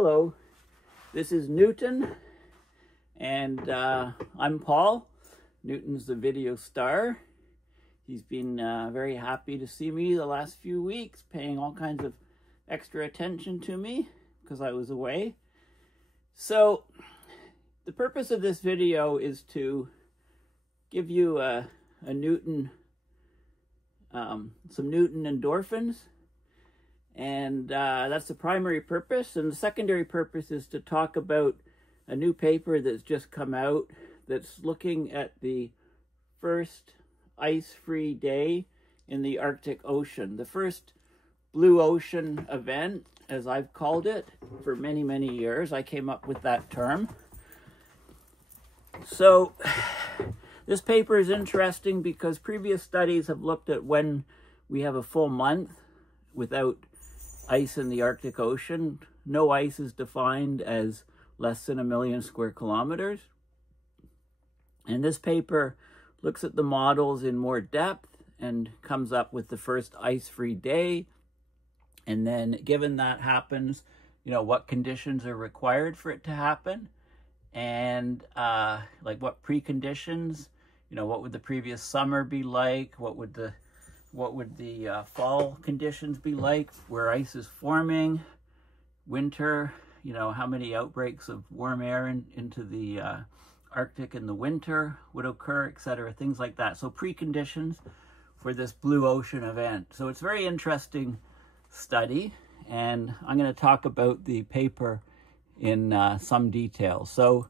Hello, this is Newton, and I'm Paul. Newton's the video star. He's been very happy to see me the last few weeks, paying all kinds of extra attention to me because I was away. So the purpose of this video is to give you a Newton, some Newton endorphins. And that's the primary purpose. And the secondary purpose is to talk about a new paper that's just come out that's looking at the first ice-free day in the Arctic Ocean. The first blue ocean event, as I've called it, for many, many years. I came up with that term. So this paper is interesting because previous studies have looked at when we have a full month without ice in the Arctic Ocean. No ice is defined as less than 1 million square kilometers. And this paper looks at the models in more depth and comes up with the first ice-free day. And then given that happens, what conditions are required for it to happen, and like what preconditions, what would the previous summer be like, what would the fall conditions be like, where ice is forming, winter, how many outbreaks of warm air into the Arctic in the winter would occur, etc., things like that. So preconditions for this blue ocean event. So it's a very interesting study, and I'm going to talk about the paper in some detail. So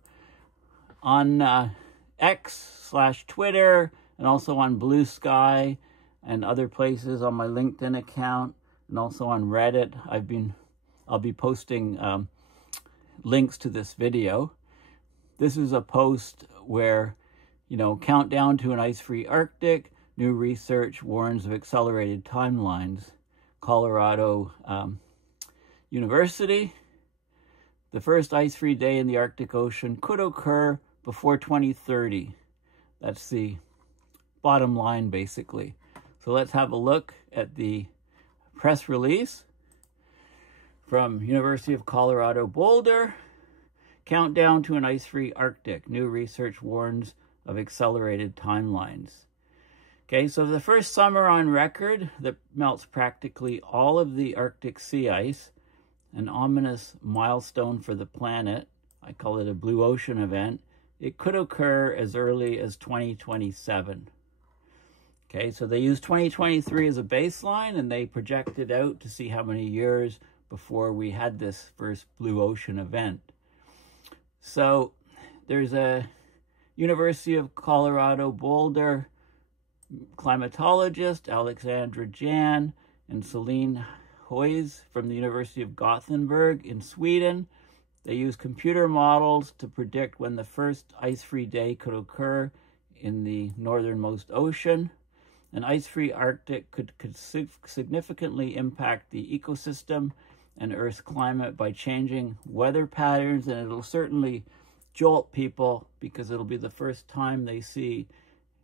on X/Twitter and also on Blue Sky and other places, on my LinkedIn account and also on Reddit, I'll be posting links to this video. This is a post where, countdown to an ice-free Arctic, new research warns of accelerated timelines. Colorado University. The first ice-free day in the Arctic Ocean could occur before 2030. That's the bottom line, basically. So let's have a look at the press release from University of Colorado Boulder. Countdown to an ice-free Arctic. New research warns of accelerated timelines. Okay, so the first summer on record that melts practically all of the Arctic sea ice, an ominous milestone for the planet. I call it a blue ocean event. It could occur as early as 2027. Okay, so they used 2023 as a baseline, and they projected out to see how many years before we had this first blue ocean event. So there's a University of Colorado Boulder climatologist, Alexandra Jan, and Celine Hoyes from the University of Gothenburg in Sweden. They use computer models to predict when the first ice-free day could occur in the northernmost ocean. An ice-free Arctic could significantly impact the ecosystem and Earth's climate by changing weather patterns, and it'll certainly jolt people because it'll be the first time they see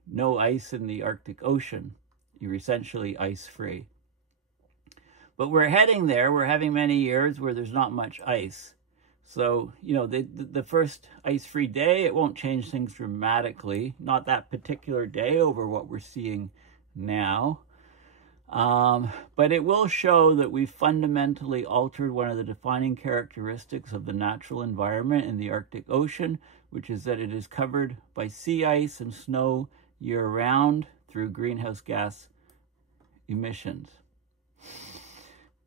no ice in the Arctic Ocean. You're essentially ice-free. But we're heading there. We're having many years where there's not much ice. So, the first ice-free day, it won't change things dramatically. Not that particular day over what we're seeing now. But it will show that we've fundamentally altered one of the defining characteristics of the natural environment in the Arctic Ocean, which is that it is covered by sea ice and snow year-round through greenhouse gas emissions.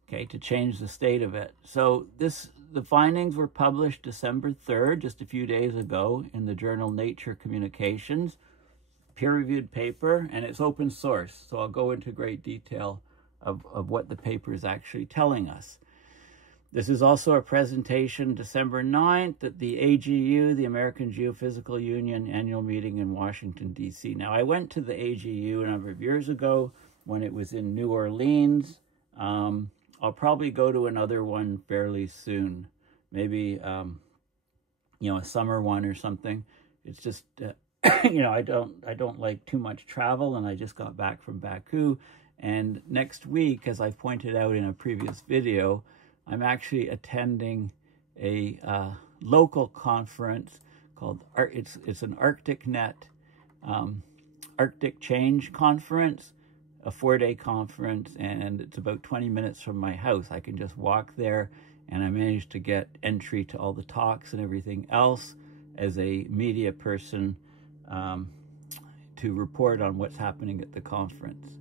Okay, to change the state of it. So the findings were published December 3rd, just a few days ago, in the journal Nature Communications, peer-reviewed paper, and it's open source. So I'll go into great detail of what the paper is actually telling us. This is also a presentation December 9th at the AGU, the American Geophysical Union annual meeting in Washington, D.C. Now, I went to the AGU a number of years ago when it was in New Orleans. I'll probably go to another one fairly soon, maybe, a summer one or something. It's just, I don't like too much travel, and I just got back from Baku. And next week, as I pointed out in a previous video, I'm actually attending a local conference called, it's an ArcticNet Arctic Change Conference, a 4-day conference, and it's about 20 minutes from my house. I can just walk there, and I managed to get entry to all the talks and everything else as a media person to report on what's happening at the conference.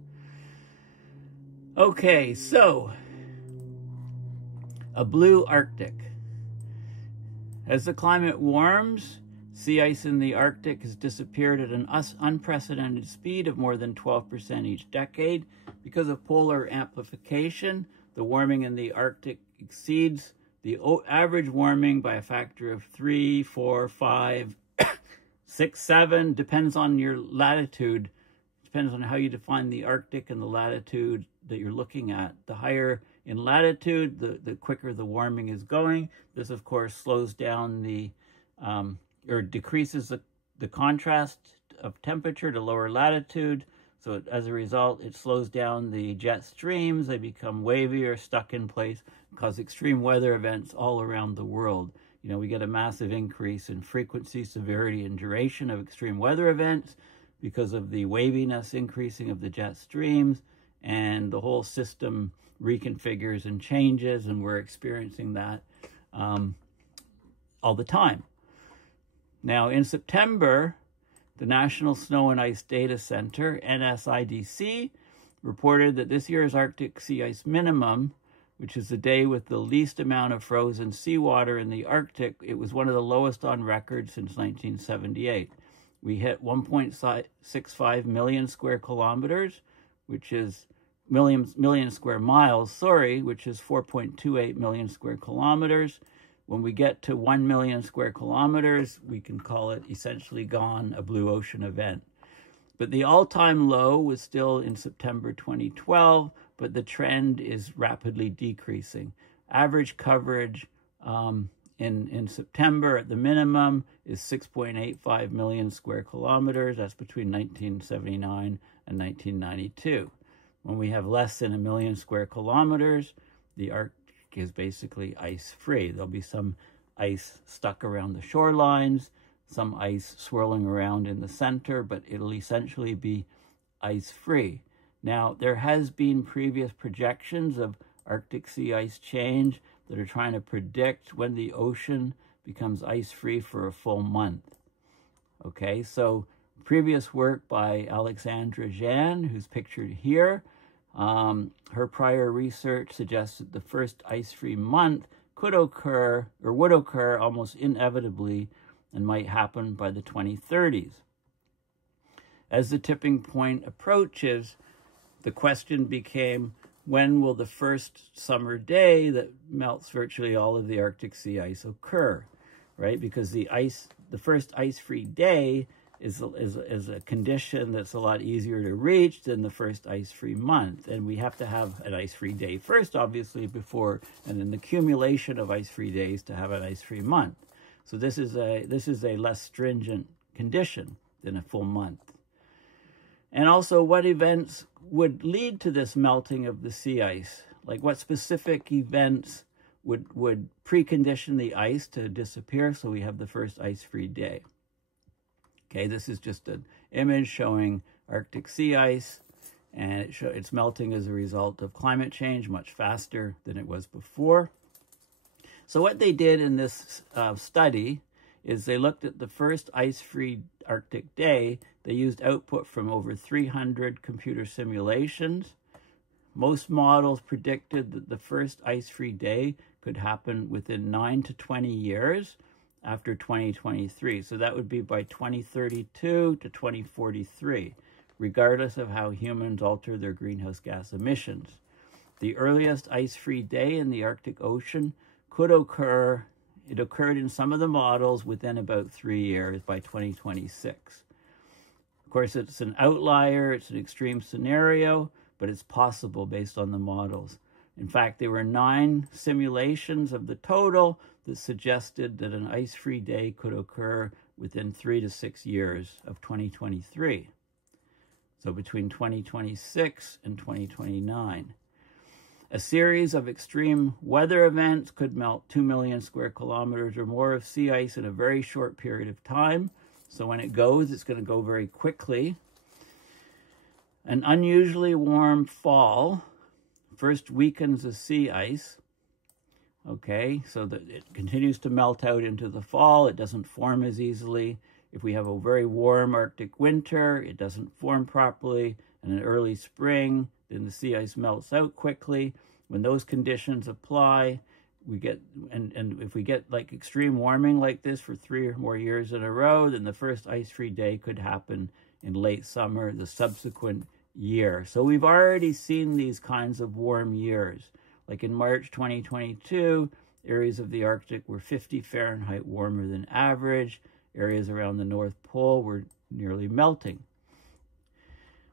Okay, so a blue Arctic. As the climate warms, sea ice in the Arctic has disappeared at an unprecedented speed of more than 12% each decade. Because of polar amplification, the warming in the Arctic exceeds the average warming by a factor of 3, 4, 5, 6, 7, depends on your latitude, depends on how you define the Arctic and the latitude that you're looking at. The higher in latitude, the quicker the warming is going. This, of course, slows down the, or decreases the contrast of temperature to lower latitude. So as a result, it slows down the jet streams. They become wavier, stuck in place, cause extreme weather events all around the world. You know, we get a massive increase in frequency, severity, and duration of extreme weather events because of the waviness increasing of the jet streams, and the whole system reconfigures and changes, and we're experiencing that all the time. Now, in September, the National Snow and Ice Data Center, NSIDC, reported that this year's Arctic sea ice minimum, which is the day with the least amount of frozen seawater in the Arctic, it was one of the lowest on record since 1978. We hit 1.65 million square kilometers, which is million square miles, sorry, which is 4.28 million square kilometers. When we get to 1 million square kilometers, we can call it essentially gone, a blue ocean event. But the all-time low was still in September 2012, but the trend is rapidly decreasing. Average coverage in September at the minimum is 6.85 million square kilometers. That's between 1979 and 1992. When we have less than 1 million square kilometers, the Arctic is basically ice-free. There'll be some ice stuck around the shorelines, some ice swirling around in the center, but it'll essentially be ice-free. Now, there has been previous projections of Arctic sea ice change that are trying to predict when the ocean becomes ice-free for a full month. Okay, so previous work by Alexandra Jan, who's pictured here, her prior research suggests that the first ice-free month could occur, or would occur almost inevitably, and might happen by the 2030s. As the tipping point approaches, the question became, when will the first summer day that melts virtually all of the Arctic sea ice occur, right? Because the first ice-free day is a condition that's a lot easier to reach than the first ice-free month. And we have to have an ice-free day first, obviously, before, and an accumulation of ice-free days to have an ice-free month. So this is a less stringent condition than a full month. And also, what events would lead to this melting of the sea ice? Like, what specific events would precondition the ice to disappear so we have the first ice-free day? Okay, this is just an image showing Arctic sea ice, and it's melting as a result of climate change much faster than it was before. So what they did in this study is they looked at the first ice-free Arctic day. They used output from over 300 computer simulations. Most models predicted that the first ice-free day could happen within 9 to 20 years after 2023. So that would be by 2032 to 2043, regardless of how humans alter their greenhouse gas emissions. The earliest ice-free day in the Arctic Ocean could occur, it occurred in some of the models within about 3 years by 2026. Of course, it's an outlier, it's an extreme scenario, but it's possible based on the models. In fact, there were 9 simulations of the total that suggested that an ice-free day could occur within 3 to 6 years of 2023. So between 2026 and 2029. A series of extreme weather events could melt 2 million square kilometers or more of sea ice in a very short period of time. So when it goes, it's going to go very quickly. An unusually warm fall first weakens the sea ice. Okay, so that it continues to melt out into the fall. It doesn't form as easily. If we have a very warm Arctic winter, it doesn't form properly. And an early spring, then the sea ice melts out quickly. When those conditions apply, we get, and if we get like extreme warming like this for 3 or more years in a row, then the first ice-free day could happen in late summer, the subsequent year. So we've already seen these kinds of warm years. Like in March 2022, areas of the Arctic were 50 Fahrenheit warmer than average. Areas around the North Pole were nearly melting.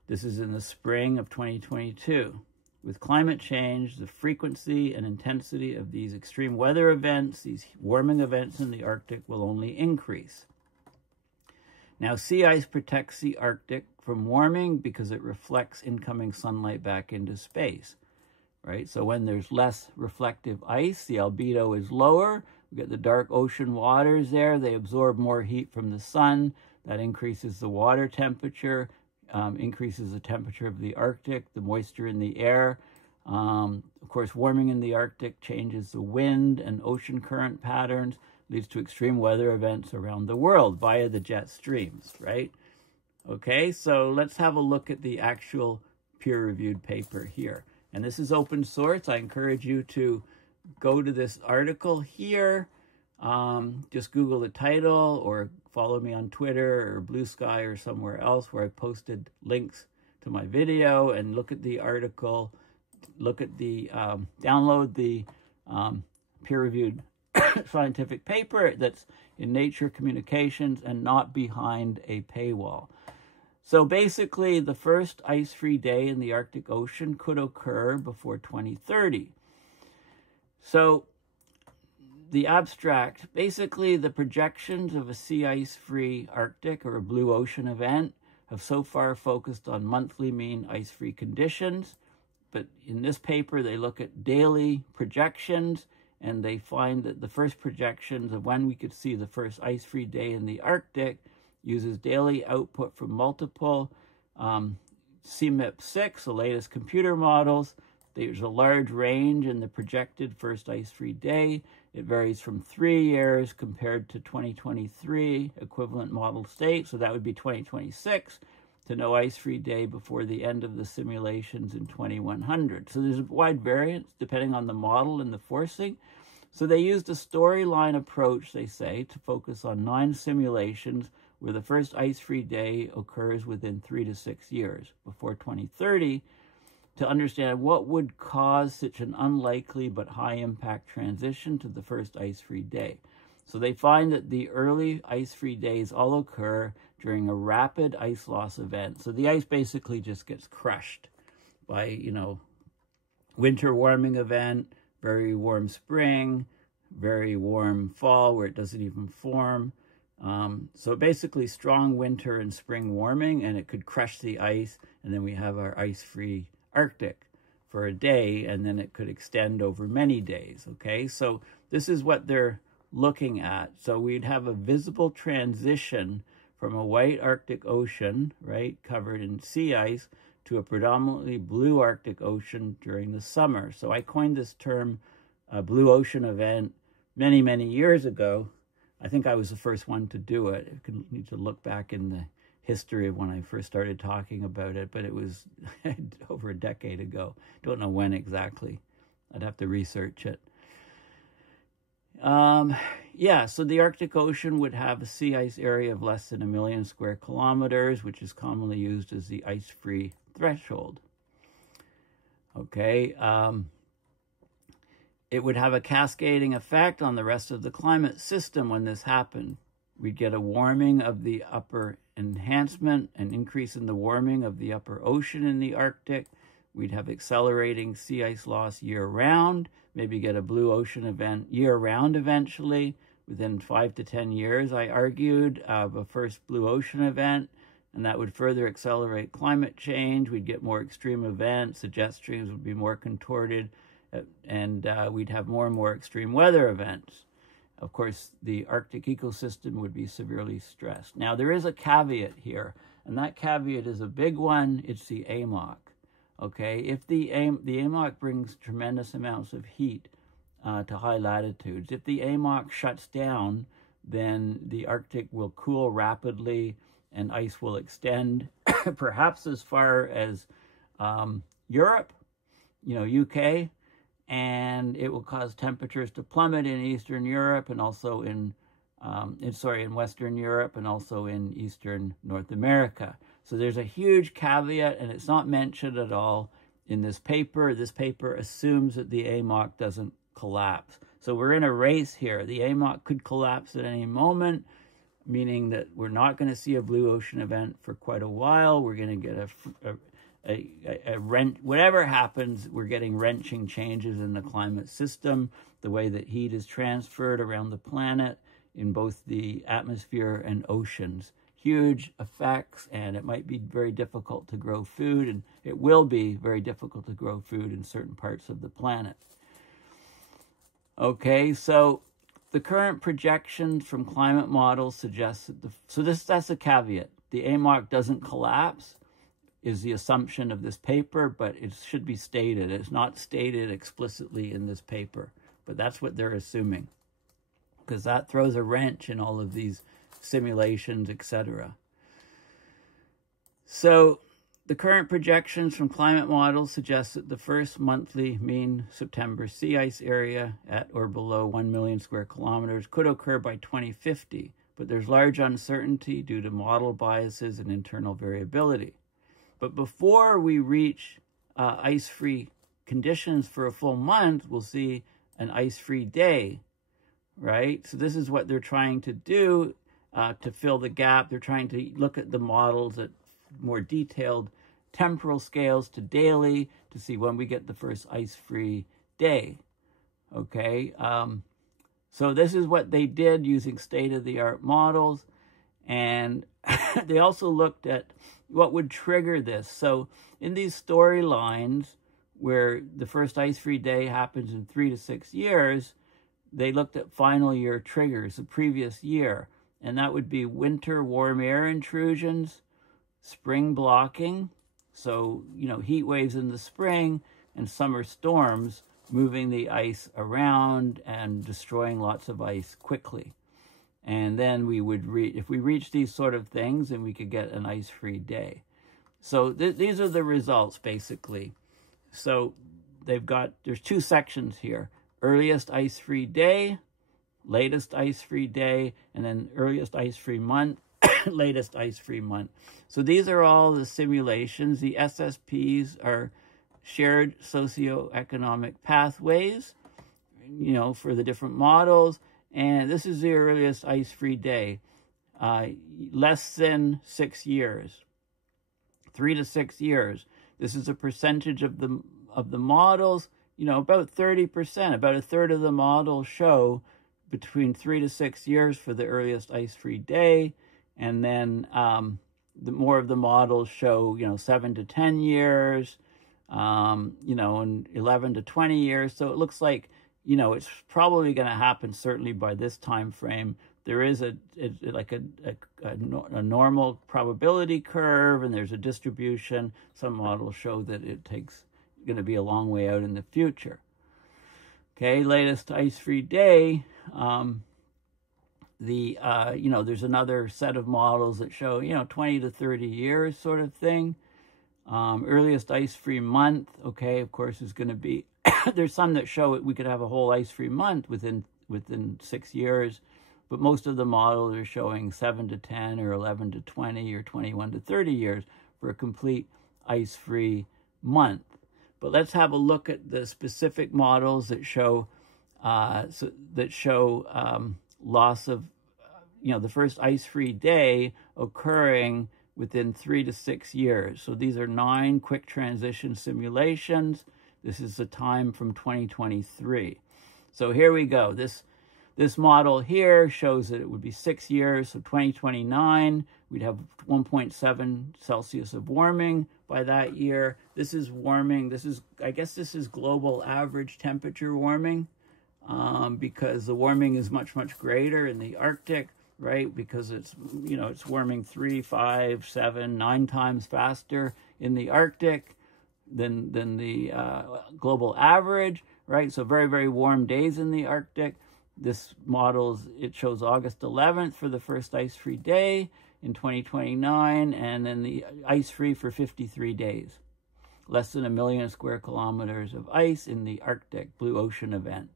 This is in the spring of 2022. With climate change, the frequency and intensity of these extreme weather events, these warming events in the Arctic, will only increase. Now, sea ice protects the Arctic from warming because it reflects incoming sunlight back into space, right? So when there's less reflective ice, the albedo is lower. We get the dark ocean waters there. They absorb more heat from the sun. That increases the water temperature, increases the temperature of the Arctic, the moisture in the air. Of course, warming in the Arctic changes the wind and ocean current patterns, leads to extreme weather events around the world via the jet streams, right? Okay, so let's have a look at the actual peer-reviewed paper here. And this is open source. I encourage you to go to this article here. Just Google the title or follow me on Twitter or Blue Sky or somewhere else where I posted links to my video, and look at the article, look at the, download the peer-reviewed scientific paper that's in Nature Communications and not behind a paywall. So basically, the first ice-free day in the Arctic Ocean could occur before 2030. So the abstract, basically the projections of a sea ice-free Arctic or a blue ocean event have so far focused on monthly mean ice-free conditions. But in this paper, they look at daily projections, and they find that the first projections of when we could see the first ice-free day in the Arctic uses daily output from multiple CMIP-6, the latest computer models. There's a large range in the projected first ice-free day. It varies from 3 years compared to 2023 equivalent model state, so that would be 2026, to no ice-free day before the end of the simulations in 2100. So there's a wide variance depending on the model and the forcing. So they used a storyline approach, they say, to focus on 9 simulations where the first ice-free day occurs within 3 to 6 years before 2030, to understand what would cause such an unlikely but high-impact transition to the first ice-free day. So they find that the early ice-free days all occur during a rapid ice loss event. So the ice basically just gets crushed by, winter warming event, very warm spring, very warm fall where it doesn't even form. So basically strong winter and spring warming, and it could crush the ice, and then we have our ice-free Arctic for a day, and then it could extend over many days, okay? So this is what they're looking at. So we'd have a visible transition from a white Arctic Ocean, right, covered in sea ice, to a predominantly blue Arctic Ocean during the summer. So I coined this term blue ocean event many, many years ago. I think I was the first one to do it. You need to look back in the history of when I first started talking about it, but it was over a decade ago. Don't know when exactly. I'd have to research it. Yeah, so the Arctic Ocean would have a sea ice area of less than 1 million square kilometers, which is commonly used as the ice-free threshold. Okay, it would have a cascading effect on the rest of the climate system when this happened. We'd get a warming of the upper enhancement, an increase in the warming of the upper ocean in the Arctic. We'd have accelerating sea ice loss year-round, maybe get a blue ocean event year-round eventually. Within 5 to 10 years, I argued, of a first blue ocean event. and that would further accelerate climate change. We'd get more extreme events, the jet streams would be more contorted, and we'd have more and more extreme weather events. Of course, the Arctic ecosystem would be severely stressed. Now, there is a caveat here, and that caveat is a big one. It's the AMOC. Okay, if the AMOC brings tremendous amounts of heat to high latitudes, if the AMOC shuts down, then the Arctic will cool rapidly and ice will extend perhaps as far as Europe, UK, and it will cause temperatures to plummet in Eastern Europe and also in Western Europe and also in Eastern North America. So there's a huge caveat, and it's not mentioned at all in this paper. This paper assumes that the AMOC doesn't collapse. So we're in a race here. The AMOC could collapse at any moment, meaning that we're not going to see a blue ocean event for quite a while. We're going to get a whatever happens, we're getting wrenching changes in the climate system, the way that heat is transferred around the planet in both the atmosphere and oceans. Huge effects, and it might be very difficult to grow food, and it will be very difficult to grow food in certain parts of the planet. Okay, so the current projections from climate models suggest that that's a caveat. The AMOC doesn't collapse is the assumption of this paper, but it should be stated. It's not stated explicitly in this paper, but that's what they're assuming, because that throws a wrench in all of these simulations, etc. So the current projections from climate models suggest that the first monthly mean September sea ice area at or below 1 million square kilometers could occur by 2050, but there's large uncertainty due to model biases and internal variability. But before we reach ice-free conditions for a full month, we'll see an ice-free day, right? So this is what they're trying to do to fill the gap. They're trying to look at the models at more detailed temporal scales to daily to see when we get the first ice-free day, okay? So this is what they did using state-of-the-art models, and they also looked at what would trigger this. So in these storylines where the first ice-free day happens in 3 to 6 years, they looked at final year triggers, the previous year, and that would be winter warm air intrusions, spring blocking, so, heat waves in the spring, and summer storms moving the ice around and destroying lots of ice quickly. And then we would if we reach these sort of things, then we could get an ice-free day. So these are the results, basically. So there's 2 sections here: earliest ice-free day, latest ice-free day, and then earliest ice-free month, latest ice-free month. So these are all the simulations. The SSPs are shared socioeconomic pathways, for the different models. And this is the earliest ice-free day, less than 6 years, 3 to 6 years. This is a percentage of the models, about 30%, about a third of the models show between 3 to 6 years for the earliest ice-free day. And then the more of the models show, 7 to 10 years, and 11 to 20 years. So it looks like, it's probably going to happen certainly by this time frame. There is a normal probability curve, and there's a distribution. Some models show that it takes going to be a long way out in the future. Okay, latest ice-free day. There's another set of models that show 20 to 30 years sort of thing. Earliest ice-free month, okay, of course, is going to be. There's some that show we could have a whole ice-free month within 6 years, but most of the models are showing 7 to 10 or 11 to 20 or 21 to 30 years for a complete ice-free month. But let's have a look at the specific models that show loss of the first ice-free day occurring within 3 to 6 years. So these are 9 quick transition simulations. This is the time from 2023. So here we go. This model here shows that it would be 6 years, so 2029, we'd have 1.7 Celsius of warming by that year. This is warming. This is, I guess this is global average temperature warming, because the warming is much, much greater in the Arctic, right? Because it's, you know, it's warming 3, 5, 7, 9 times faster in the Arctic than the global average, right? So very, very warm days in the Arctic. This model, it shows August 11th for the first ice-free day in 2029, and then the ice-free for 53 days. Less than 1 million square kilometers of ice in the Arctic Blue Ocean event.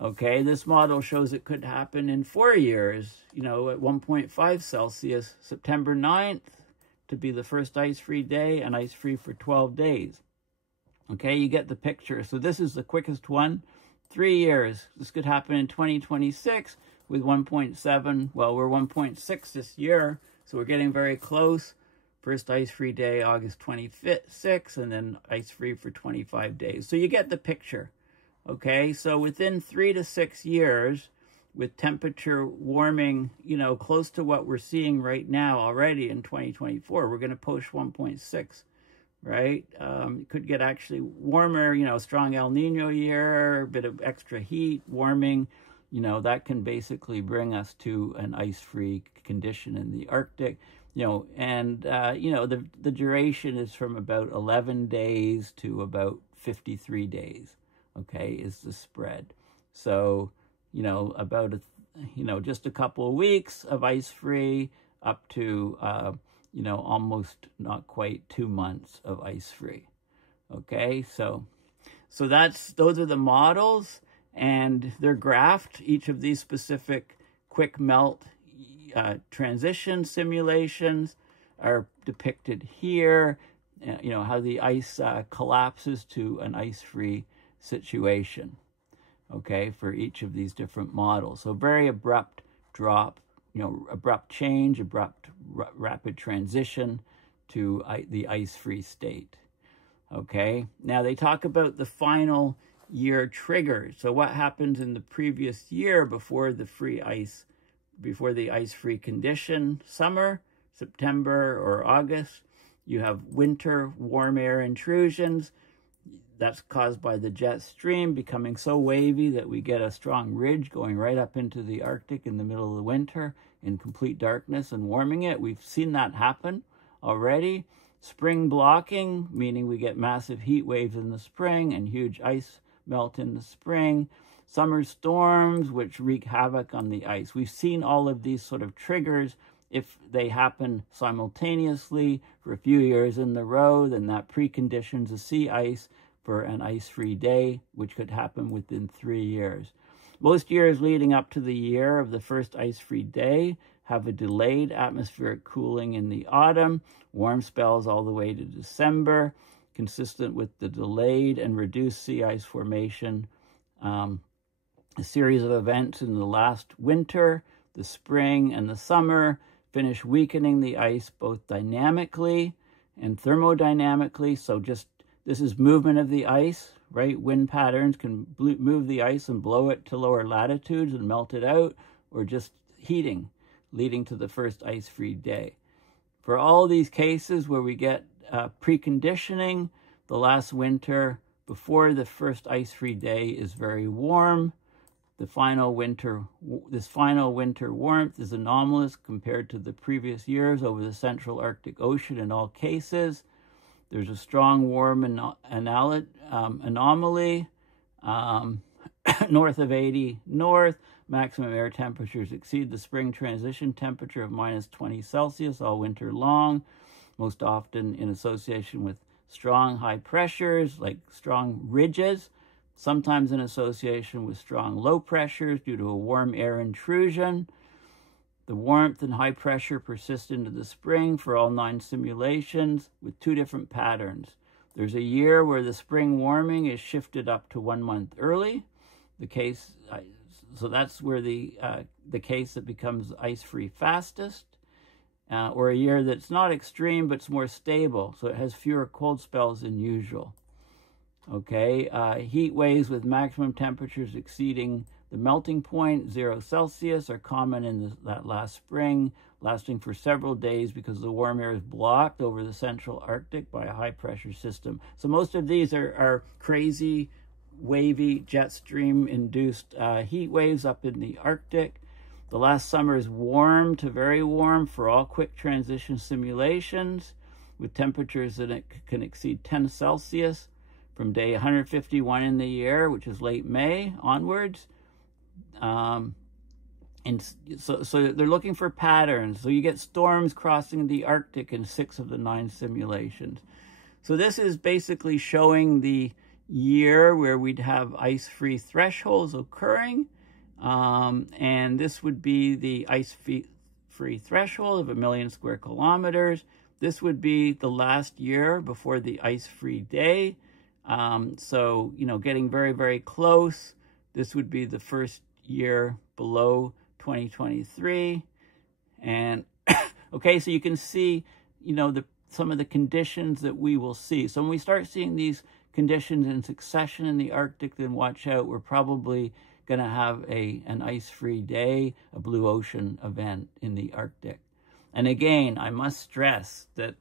Okay, this model shows it could happen in 4 years, you know, at 1.5 Celsius, September 9th to be the first ice-free day, and ice-free for 12 days. Okay, you get the picture. So this is the quickest one. 3 years. This could happen in 2026 with 1.7. Well, we're 1.6 this year, so we're getting very close. First ice-free day, August 26th, and then ice-free for 25 days. So you get the picture, okay? So within 3 to 6 years, with temperature warming, you know, close to what we're seeing right now already in 2024, we're going to push 1.6. Right? It could get actually warmer, you know, strong El Nino year, a bit of extra heat, warming, you know, that can basically bring us to an ice-free condition in the Arctic, you know, and, you know, the duration is from about 11 days to about 53 days, okay, is the spread. So, you know, about, just a couple of weeks of ice-free up to, you know, almost not quite 2 months of ice-free. Okay, so those are the models, and they're graphed. Each of these specific quick melt transition simulations are depicted here. You know, how the ice collapses to an ice-free situation. Okay, for each of these different models. So very abrupt drop, you know, abrupt change, abrupt rapid transition to the ice-free state. Okay, now they talk about the final year triggers. So what happens in the previous year before the ice-free condition? Summer, September or August, you have winter warm air intrusions. That's caused by the jet stream becoming so wavy that we get a strong ridge going right up into the Arctic in the middle of the winter in complete darkness and warming it. We've seen that happen already. Spring blocking, meaning we get massive heat waves in the spring and huge ice melt in the spring. Summer storms, which wreak havoc on the ice. We've seen all of these sort of triggers. If they happen simultaneously for a few years in the row, then that preconditions a sea ice for an ice-free day, which could happen within 3 years. Most years leading up to the year of the first ice-free day have a delayed atmospheric cooling in the autumn, warm spells all the way to December, consistent with the delayed and reduced sea ice formation. A series of events in the last winter, the spring, and the summer finish weakening the ice both dynamically and thermodynamically. So just this is movement of the ice, right? Wind patterns can move the ice and blow it to lower latitudes and melt it out, or just heating, leading to the first ice-free day. For all these cases where we get preconditioning, the last winter before the first ice-free day is very warm. This final winter warmth is anomalous compared to the previous years over the central Arctic Ocean in all cases. There's a strong warm anomaly north of 80 north. Maximum air temperatures exceed the spring transition temperature of -20 Celsius all winter long, most often in association with strong high pressures like strong ridges, sometimes in association with strong low pressures due to a warm air intrusion. The warmth and high pressure persist into the spring for all 9 simulations with 2 different patterns. There's a year where the spring warming is shifted up to 1 month early. So that's where the case that becomes ice-free fastest, or a year that's not extreme but it's more stable, so it has fewer cold spells than usual. Okay, heat waves with maximum temperatures exceeding The melting point, 0 Celsius, are common in that last spring, lasting for several days because the warm air is blocked over the central Arctic by a high-pressure system. So most of these are crazy, wavy, jet stream-induced heat waves up in the Arctic. The last summer is warm to very warm for all quick transition simulations, with temperatures that can exceed 10 Celsius from day 151 in the year, which is late May, onwards. And so they're looking for patterns. So you get storms crossing the Arctic in 6 of the 9 simulations. So this is basically showing the year where we'd have ice-free thresholds occurring. And this would be the ice-free threshold of 1 million square kilometers. This would be the last year before the ice-free day. So, you know, getting very, very close. This would be the first year below 2023. And okay, so you can see, you know, some of the conditions that we will see. So when we start seeing these conditions in succession in the Arctic, then watch out. We're probably going to have an ice-free day, a blue ocean event in the Arctic. And again, I must stress that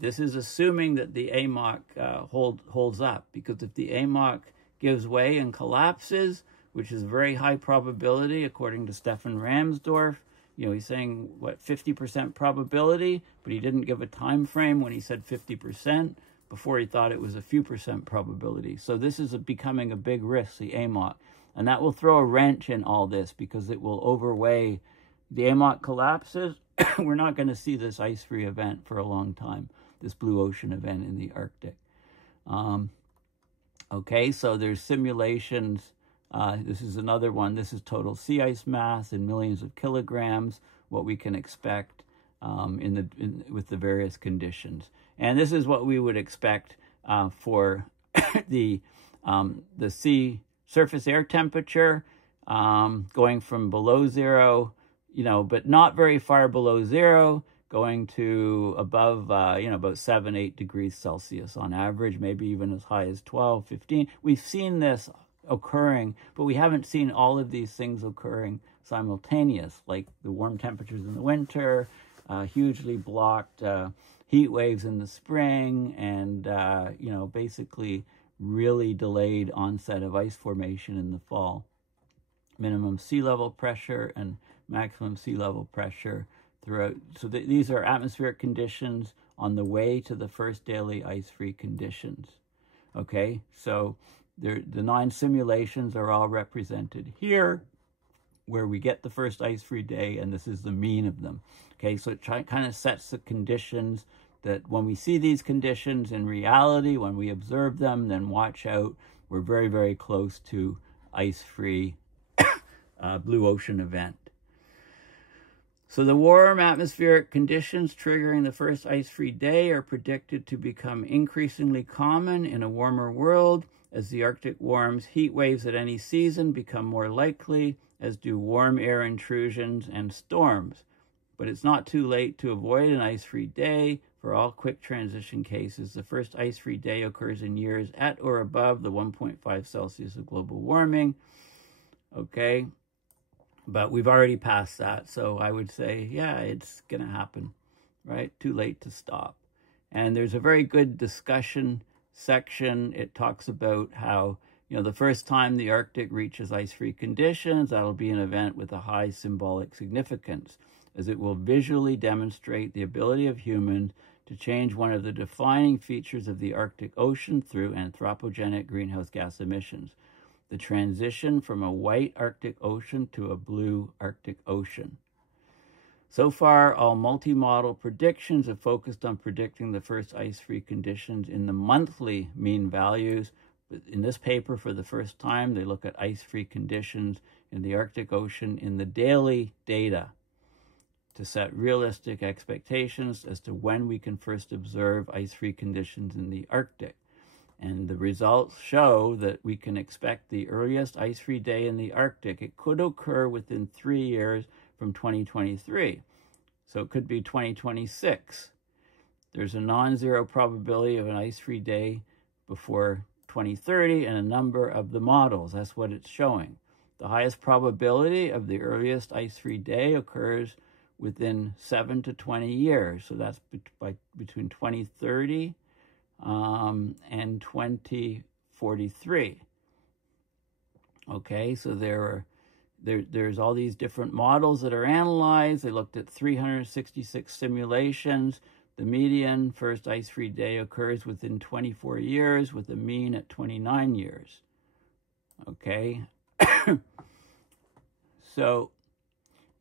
this is assuming that the AMOC holds up, because if the AMOC gives way and collapses, which is a very high probability, according to Stefan Ramsdorf, you know, he's saying, what, 50% probability, but he didn't give a time frame when he said 50%. Before he thought it was a few percent probability. So this is becoming a big risk, the AMOC. And that will throw a wrench in all this because it will overweigh. The AMOC collapses, we're not going to see this ice-free event for a long time, this blue ocean event in the Arctic. Okay, so there's simulations. This is another one. This is total sea ice mass in millions of kilograms, what we can expect with the various conditions. And this is what we would expect for the sea surface air temperature going from below 0, you know, but not very far below 0, going to above, you know, about 7, 8 degrees Celsius on average, maybe even as high as 12, 15. We've seen this occurring, but we haven't seen all of these things occurring simultaneous, like the warm temperatures in the winter, hugely blocked heat waves in the spring, and, you know, basically really delayed onset of ice formation in the fall. Minimum sea level pressure and maximum sea level pressure throughout. So these are atmospheric conditions on the way to the first daily ice-free conditions. Okay, so the 9 simulations are all represented here, where we get the first ice-free day, and this is the mean of them. Okay, so it kind of sets the conditions that when we see these conditions in reality, when we observe them, then watch out. We're very, very close to ice-free blue ocean event. So the warm atmospheric conditions triggering the first ice-free day are predicted to become increasingly common in a warmer world. As the Arctic warms, heat waves at any season become more likely, as do warm air intrusions and storms. But it's not too late to avoid an ice-free day. For all quick transition cases, the first ice-free day occurs in years at or above the 1.5 Celsius of global warming. Okay, but we've already passed that, so I would say, yeah, it's going to happen, right? Too late to stop. And there's a very good discussion section. It talks about how, you know, the first time the Arctic reaches ice-free conditions, that'll be an event with a high symbolic significance, as it will visually demonstrate the ability of humans to change one of the defining features of the Arctic Ocean through anthropogenic greenhouse gas emissions, the transition from a white Arctic Ocean to a blue Arctic Ocean. So far, all multi-model predictions have focused on predicting the first ice-free conditions in the monthly mean values. But in this paper, for the first time, they look at ice-free conditions in the Arctic Ocean in the daily data to set realistic expectations as to when we can first observe ice-free conditions in the Arctic. And the results show that we can expect the earliest ice-free day in the Arctic. It could occur within 3 years from 2023. So it could be 2026. There's a non-zero probability of an ice-free day before 2030 in a number of the models. That's what it's showing. The highest probability of the earliest ice-free day occurs within 7 to 20 years. So that's between 2030 and 2043. Okay, so there's all these different models that are analyzed. They looked at 366 simulations. The median first ice-free day occurs within 24 years with a mean at 29 years. Okay. So,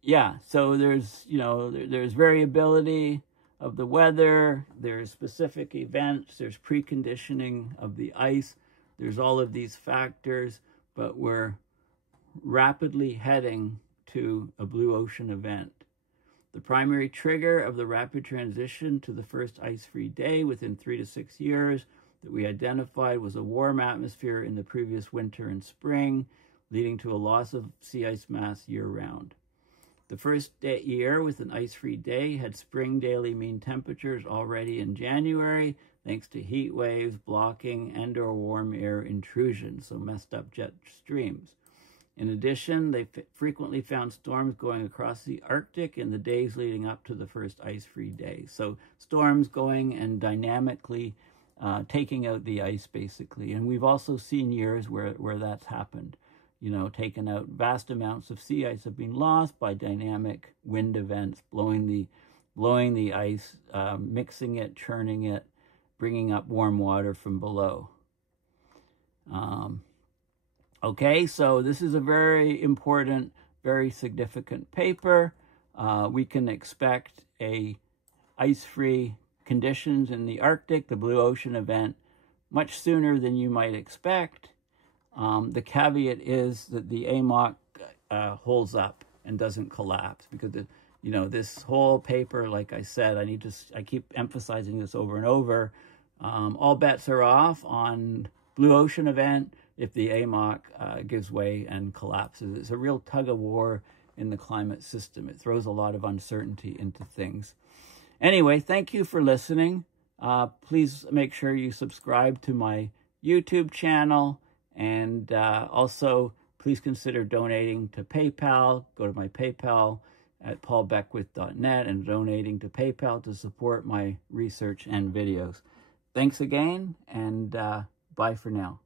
yeah, so there's, there's variability of the weather, there's specific events, there's preconditioning of the ice, there's all of these factors, but we're rapidly heading to a blue ocean event. The primary trigger of the rapid transition to the first ice-free day within 3 to 6 years that we identified was a warm atmosphere in the previous winter and spring, leading to a loss of sea ice mass year-round. The first year with an ice-free day had spring daily mean temperatures already in January, thanks to heat waves, blocking, and/or warm air intrusion, so messed up jet streams. In addition, they frequently found storms going across the Arctic in the days leading up to the first ice-free day. So storms going and dynamically taking out the ice, basically. And we've also seen years where that's happened. Taken out vast amounts of sea ice have been lost by dynamic wind events, blowing the ice, mixing it, churning it, bringing up warm water from below. Okay, so this is a very important, very significant paper. We can expect ice-free conditions in the Arctic, the blue ocean event, much sooner than you might expect. The caveat is that the AMOC holds up and doesn't collapse, because this whole paper, like I said, I keep emphasizing this over and over. All bets are off on blue ocean event if the AMOC gives way and collapses. It's a real tug of war in the climate system. It throws a lot of uncertainty into things. Anyway, thank you for listening. Please make sure you subscribe to my YouTube channel, and also please consider donating to PayPal. Go to my PayPal at paulbeckwith.net and donating to PayPal to support my research and videos. Thanks again, and bye for now.